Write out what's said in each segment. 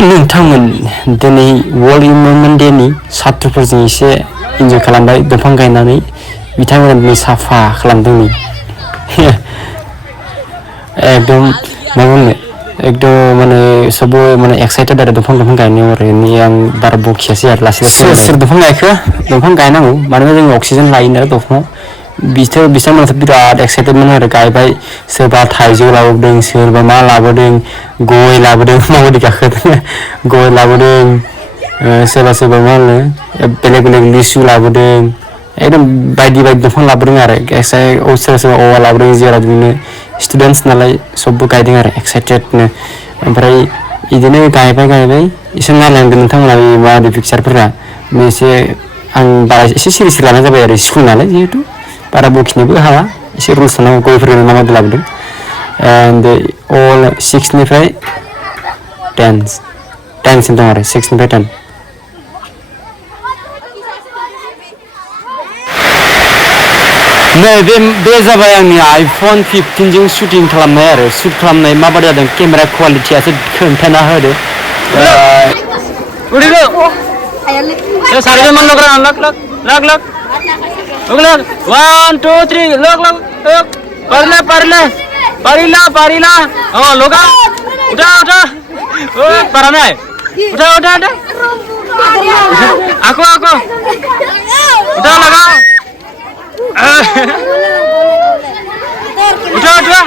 नोंथांमोन दिनै world environment Danny सात्रफोरजों एसे इन्जय खालामबाय दंफां गायनानै बिथांमोना दिनै साफा खालामदों एकदम मा बुंनो एकदम माने सबबो माने एक्साइटेड आरो दंफां गायनायाव आरो आं बारा बखियासै आरो लासै सोर दंफां गायखो दंफां गायनांगौ मानोना जों अक्सिजेन लायो नालाय दंफाङाव बिथांमोनाथ' बिराद एक्साइटेडमोन आरो गायबाय सोरबा थाइजौ लाबोदों सोरबा मा लाबोदों गय लाबोदों माबायदि गाखोदों गय लाबोदों सोरबा मा होनो बेलेग लिसु लाबोदों एकदम बायदि दंफां लाबोदों आरो सोरबा औवा लाबोदों जेराव बिदिनो स्टुडेन्टस नालाय सबबो गायदों आरो एक्साइटेडनो ओमफ्राय बिदिनो गायबाय एसे नायलांदों नोंथांमोना माबायदि पिक्चारफोरा एसे आं बारा एसे सिरियास लानाय जाबाय आरो स्कुल नालाय जिहेतु बारा बखिनोबो हाला एसे रुल्स थानांगौ गयफोरखौ माबायदि लाबोदों एन्ड अल 6निफ्राय 10सिम दं आरो 6निफ्राय 10 नै बे जाबाय आंनि आइफन 15जों शुटिं खालामनाय आरो शुट खालामनाय माबायदि जादों केमेरा क्वालिटियासो खोन्थाना होदो सारिजन मान लग्रा लग 1 2 3 लग पारिला लगा उठा पारा नहीं उठा आको उठा लगाओ उठा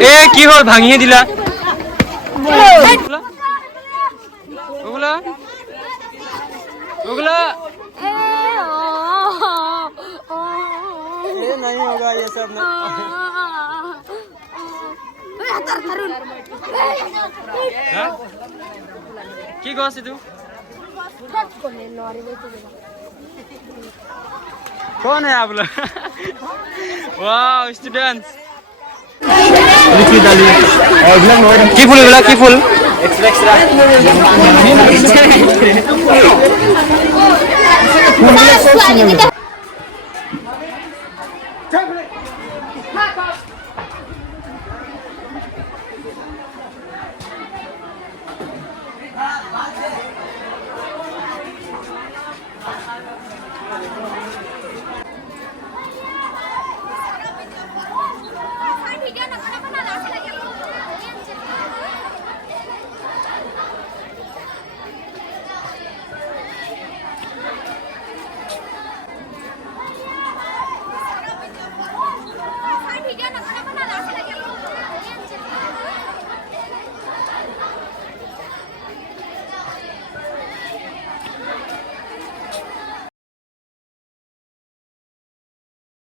ए की हल भांगिए दिला उगला ये नहीं होगा ये सब की गसी तू कौन है आप लोग वाह स्टूडेंट्स की फुल एक्स्ट्रा